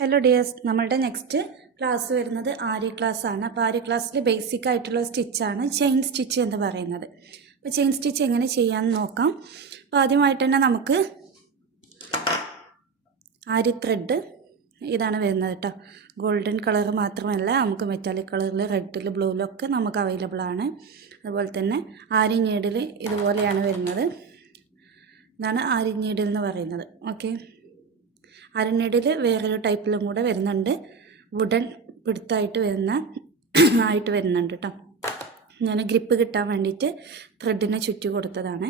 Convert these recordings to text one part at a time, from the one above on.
Hello dears, നമ്മളുടെ next class വരുന്നത് ആരി class ആണ്. അപ്പോൾ ആരി ക്ലാസ്സിൽ ബേസിക് ആയിട്ടുള്ള സ്റ്റിച്ചാണ് ചെയിൻ സ്റ്റിച്ച് എന്ന് പറയുന്നത്. അപ്പോൾ ചെയിൻ സ്റ്റിച്ച് എങ്ങനെ ചെയ്യാമെന്ന് നോക്കാം. അപ്പോൾ ആദ്യമായിട്ട് തന്നെ നമുക്ക് ആരി ത്രെഡ് ഇതാണ് വരുന്നത് കേട്ടോ. ഗോൾഡൻ കളർ മാത്രമല്ല, നമുക്ക് മെറ്റാലിക് കളറിൽ, റെഡിൽ, ബ്ലൂവിലൊക്കെ നമുക്ക് അവൈലബിൾ ആണ്. അതുപോലെ തന്നെ ആരി നീഡിൽ ഇതുപോലെയാണ് വരുന്നത്. ഇതാണ് ആരി നീഡിൽ എന്ന് പറയുന്നത്. ഓക്കെ, ആരി നീഡിൽ വേറൊരു ടൈപ്പിലും കൂടെ വരുന്നുണ്ട്. വുഡൻ പിടുത്തായിട്ട് വരുന്നുണ്ട് കേട്ടോ. ഞാൻ ഗ്രിപ്പ് കിട്ടാൻ വേണ്ടിയിട്ട് ത്രെഡിനെ ചുറ്റി കൊടുത്തതാണ്.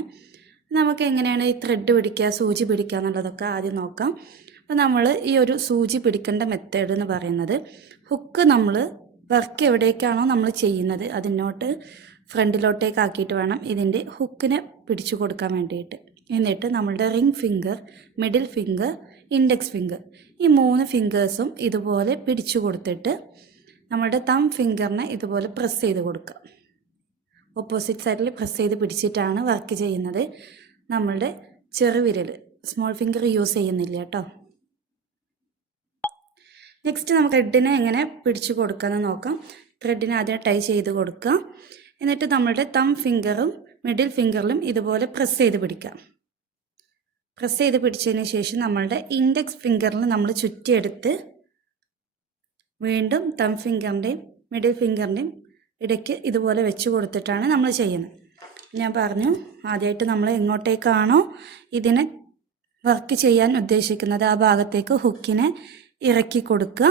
നമുക്ക് എങ്ങനെയാണ് ഈ ത്രെഡ് പിടിക്കുക, സൂചി പിടിക്കുക എന്നുള്ളതൊക്കെ ആദ്യം നോക്കാം. അപ്പോൾ നമ്മൾ ഈ ഒരു സൂചി പിടിക്കേണ്ട മെത്തേഡ് എന്ന് പറയുന്നത്, ഹുക്ക് നമ്മൾ വർക്ക് എവിടേക്കാണോ നമ്മൾ ചെയ്യുന്നത് അതിനോട്ട് ഫ്രണ്ടിലോട്ടേക്ക് ആക്കിയിട്ട് വേണം ഇതിൻ്റെ ഹുക്കിനെ പിടിച്ചു കൊടുക്കാൻ വേണ്ടിയിട്ട്. എന്നിട്ട് നമ്മളുടെ ring finger, middle finger, index finger, ഈ 3 ഫിംഗേഴ്സും ഇതുപോലെ പിടിച്ചു കൊടുത്തിട്ട് നമ്മളുടെ തം ഫിംഗറിനെ ഇതുപോലെ പ്രസ് ചെയ്ത് കൊടുക്കുക. ഓപ്പോസിറ്റ് സൈഡിൽ പ്രസ് ചെയ്ത് പിടിച്ചിട്ടാണ് വർക്ക് ചെയ്യുന്നത്. നമ്മളുടെ ചെറുവിരൽ, സ്മോൾ ഫിംഗർ യൂസ് ചെയ്യുന്നില്ല കേട്ടോ. നെക്സ്റ്റ് നമുക്ക് ത്രെഡിനെ എങ്ങനെ പിടിച്ചു കൊടുക്കാമെന്ന് നോക്കാം. ത്രെഡിനെ ആദ്യം ടൈ ചെയ്ത് കൊടുക്കുക. എന്നിട്ട് നമ്മളുടെ തം ഫിംഗറും മിഡിൽ ഫിംഗറിലും ഇതുപോലെ പ്രസ് ചെയ്ത് പിടിക്കാം. പ്രസ് ചെയ്ത് പിടിച്ചതിന് ശേഷം നമ്മളുടെ ഇൻഡെക്സ് ഫിംഗറിൽ നമ്മൾ ചുറ്റിയെടുത്ത് വീണ്ടും തം ഫിംഗറിൻ്റെയും മിഡിൽ ഫിംഗറിൻ്റെയും ഇടയ്ക്ക് ഇതുപോലെ വെച്ച് കൊടുത്തിട്ടാണ് നമ്മൾ ചെയ്യുന്നത്. ഞാൻ പറഞ്ഞു, ആദ്യമായിട്ട് നമ്മൾ എങ്ങോട്ടേക്കാണോ ഇതിനെ വർക്ക് ചെയ്യാൻ ഉദ്ദേശിക്കുന്നത് ആ ഭാഗത്തേക്ക് ഹുക്കിനെ ഇറക്കി കൊടുക്കുക.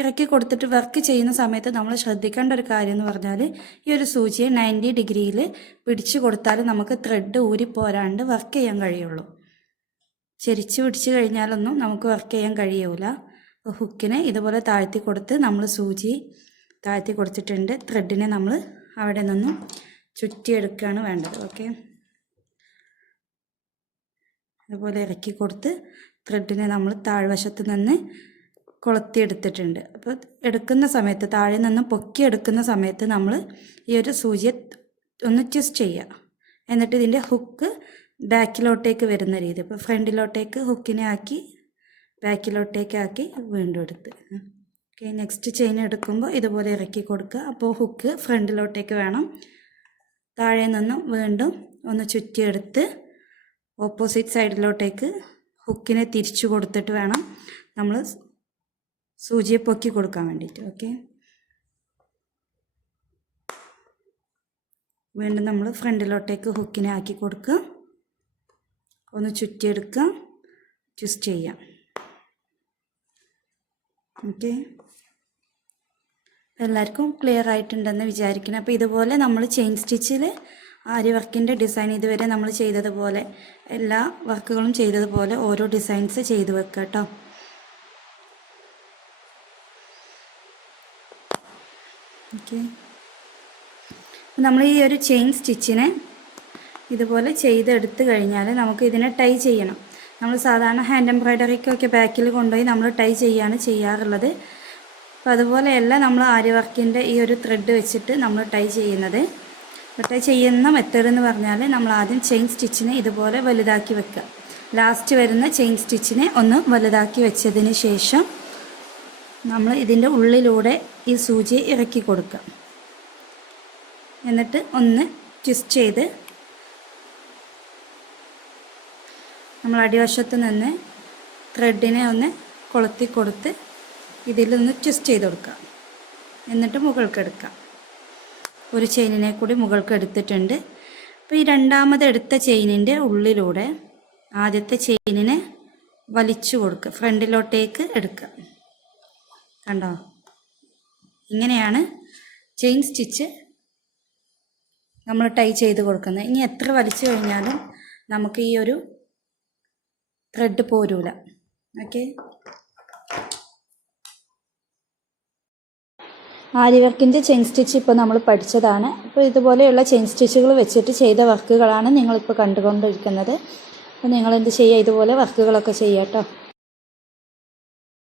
ഇറക്കി കൊടുത്തിട്ട് വർക്ക് ചെയ്യുന്ന സമയത്ത് നമ്മൾ ശ്രദ്ധിക്കേണ്ട ഒരു കാര്യം എന്ന് പറഞ്ഞാൽ, ഈ ഒരു സൂചിയെ 90 ഡിഗ്രിയിൽ പിടിച്ചു കൊടുത്താൽ നമുക്ക് ത്രെഡ് ഊരിപ്പോരാണ്ട് വർക്ക് ചെയ്യാൻ കഴിയുള്ളൂ. ചെരിച്ച് പിടിച്ച് കഴിഞ്ഞാലൊന്നും നമുക്ക് വർക്ക് ചെയ്യാൻ കഴിയൂല. അപ്പോൾ ഹുക്കിനെ ഇതുപോലെ താഴ്ത്തി കൊടുത്ത് നമ്മൾ സൂചി താഴ്ത്തി കൊടുത്തിട്ടുണ്ട്. ത്രെഡിനെ നമ്മൾ അവിടെ നിന്നും ചുറ്റിയെടുക്കുകയാണ് വേണ്ടത്. ഓക്കെ, ഇതുപോലെ ഇറക്കി കൊടുത്ത് ത്രെഡിനെ നമ്മൾ താഴ്വശത്ത് നിന്ന് കൊളുത്തിയെടുത്തിട്ടുണ്ട്. അപ്പോൾ എടുക്കുന്ന സമയത്ത്, താഴെ നിന്ന് പൊക്കി എടുക്കുന്ന സമയത്ത് നമ്മൾ ഈ ഒരു സൂചിയെ ഒന്ന് ട്വിസ്റ്റ് ചെയ്യുക. എന്നിട്ട് ഇതിൻ്റെ ഹുക്ക് ബാക്കിലോട്ടേക്ക് വരുന്ന രീതി, ഇപ്പോൾ ഫ്രണ്ടിലോട്ടേക്ക് ഹുക്കിനെ ആക്കി ബാക്കിലോട്ടേക്ക് ആക്കി വീണ്ടും എടുത്ത്. ഓക്കെ, നെക്സ്റ്റ് ചെയിൻ എടുക്കുമ്പോൾ ഇതുപോലെ ഇറക്കി കൊടുക്കുക. അപ്പോൾ ഹുക്ക് ഫ്രണ്ടിലോട്ടേക്ക് വേണം. താഴെ നിന്നും വീണ്ടും ഒന്ന് ചുറ്റിയെടുത്ത് ഓപ്പോസിറ്റ് സൈഡിലോട്ടേക്ക് ഹുക്കിനെ തിരിച്ചു കൊടുത്തിട്ട് വേണം നമ്മൾ സൂചിയെ പൊക്കി കൊടുക്കാൻ വേണ്ടിയിട്ട്. ഓക്കെ, വീണ്ടും നമ്മൾ ഫ്രണ്ടിലോട്ടേക്ക് ഹുക്കിനെ ആക്കി കൊടുക്കുക. ഒന്ന് ചുറ്റിയെടുക്കുക, ട്വിസ്റ്റ് ചെയ്യാം. ഓക്കെ, എല്ലാവർക്കും ക്ലിയർ ആയിട്ടുണ്ടെന്ന് വിചാരിക്കണം. അപ്പോൾ ഇതുപോലെ നമ്മൾ ചെയിൻ സ്റ്റിച്ചിൽ ആരി വർക്കിൻ്റെ ഡിസൈൻ ഇതുവരെ നമ്മൾ ചെയ്തതുപോലെ, എല്ലാ വർക്കുകളും ചെയ്തതുപോലെ ഓരോ ഡിസൈൻസ് ചെയ്ത് വെക്കുക കേട്ടോ. ഓക്കെ, നമ്മൾ ഈ ഒരു ചെയിൻ സ്റ്റിച്ചിനെ ഇതുപോലെ ചെയ്തെടുത്ത് കഴിഞ്ഞാൽ നമുക്ക് ഇതിനെ ടൈ ചെയ്യണം. നമ്മൾ സാധാരണ ഹാൻഡ് എംബ്രോയ്ഡറിക്കൊക്കെ ബാക്കിൽ കൊണ്ടുപോയി നമ്മൾ ടൈ ചെയ്യാണ് ചെയ്യാറുള്ളത്. അപ്പോൾ അതുപോലെയല്ല നമ്മൾ ആരി വർക്കിൻ്റെ ഈ ഒരു ത്രെഡ് വെച്ചിട്ട് നമ്മൾ ടൈ ചെയ്യുന്നത്. ടൈ ചെയ്യുന്ന മെത്തേഡ് എന്ന് പറഞ്ഞാൽ, നമ്മൾ ആദ്യം ചെയിൻ സ്റ്റിച്ചിനെ ഇതുപോലെ വലുതാക്കി വെക്കുക. ലാസ്റ്റ് വരുന്ന ചെയിൻ സ്റ്റിച്ചിനെ ഒന്ന് വലുതാക്കി വെച്ചതിന് ശേഷം നമ്മൾ ഇതിൻ്റെ ഉള്ളിലൂടെ ഈ സൂചി ഇറക്കി കൊടുക്കുക. എന്നിട്ട് ഒന്ന് ട്വിസ്റ്റ് ചെയ്ത് നമ്മൾ അടിവശത്ത് നിന്ന് ത്രെഡിനെ ഒന്ന് കൊളുത്തി കൊടുത്ത് ഇതിലൊന്ന് ട്വിസ്റ്റ് ചെയ്ത് കൊടുക്കുക. എന്നിട്ട് മുകൾക്ക് എടുക്കാം. ഒരു ചെയിനിനെ കൂടി മുകൾക്ക് എടുത്തിട്ടുണ്ട്. അപ്പോൾ ഈ രണ്ടാമത് എടുത്ത ചെയിനിൻ്റെ ഉള്ളിലൂടെ ആദ്യത്തെ ചെയിനിനെ വലിച്ചു കൊടുക്കുക, ഫ്രണ്ടിലോട്ടേക്ക് എടുക്കുക. കണ്ടോ, ഇങ്ങനെയാണ് ചെയിൻ സ്റ്റിച്ച് നമ്മൾ ടൈ ചെയ്ത് കൊടുക്കുന്നത്. ഇനി എത്ര വലിച്ചു കഴിഞ്ഞാലും നമുക്ക് ഈ ഒരു ത്രെഡ് പോരൂല. ഓക്കെ, ആരി വർക്കിൻ്റെ ചെയിൻ സ്റ്റിച്ച് ഇപ്പോൾ നമ്മൾ പഠിച്ചതാണ്. അപ്പോൾ ഇതുപോലെയുള്ള ചെയിൻ സ്റ്റിച്ചുകൾ വെച്ചിട്ട് ചെയ്ത വർക്കുകളാണ് നിങ്ങളിപ്പോൾ കണ്ടുകൊണ്ടിരിക്കുന്നത്. അപ്പോൾ നിങ്ങളെന്ത് ചെയ്യുക, ഇതുപോലെ വർക്കുകളൊക്കെ ചെയ്യുക കേട്ടോ.